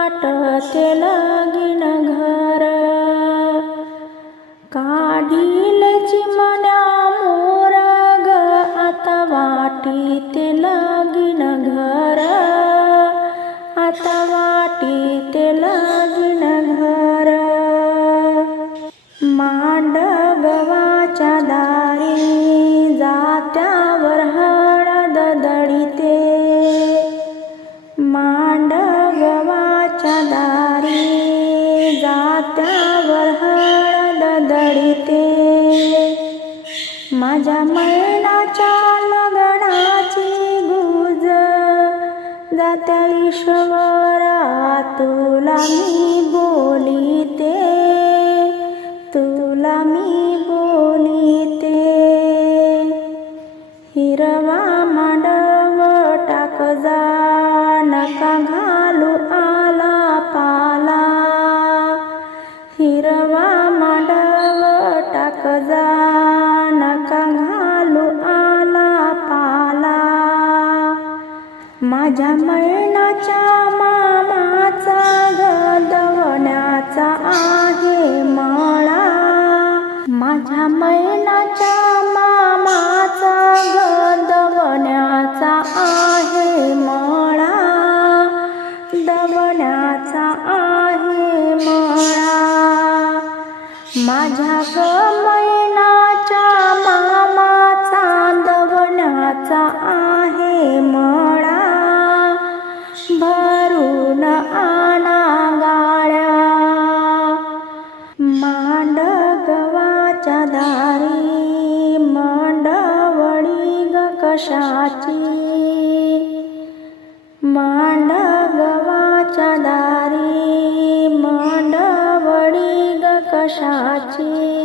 आता लागिन घर. काढील चिमण्या मोर ग आता वाटी ते लगीन घर. आता वाटी ते लगीन घर. मांडगवा তাই সবরা তুলামি माझ्या मळणाच्या मामाचा गदवण्याचा आहे माळा. माझ्या मळणाच्या मामाचा गदवण्याचा आहे मळा. दवण्याचा आहे मळा. माझ्या ग कशाची मांडगवाच्या दारी मांडवळी ग कशाची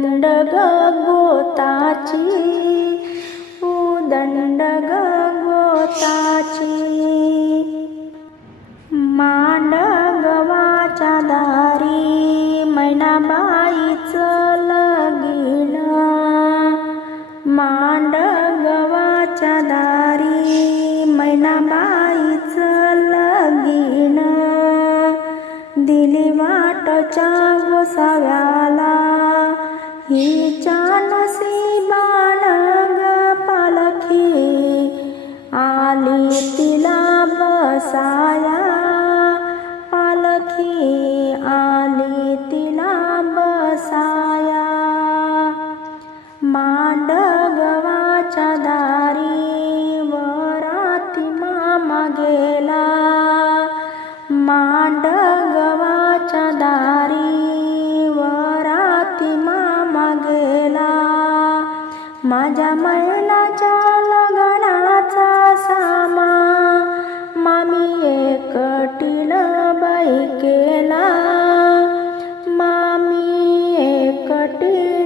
उदंड गोताची उदंड गोताची मांड गवाच्या दारी मैनाबाईचं लगीन. मांडगवाच्या दारी मैनाबाईचं लगीन. दिली वाटच्या गोसाव्या 你 माझ्या मैलाच्या लग्नाचा सामा. मामी एकटीन बाई केला. मामी एकटीन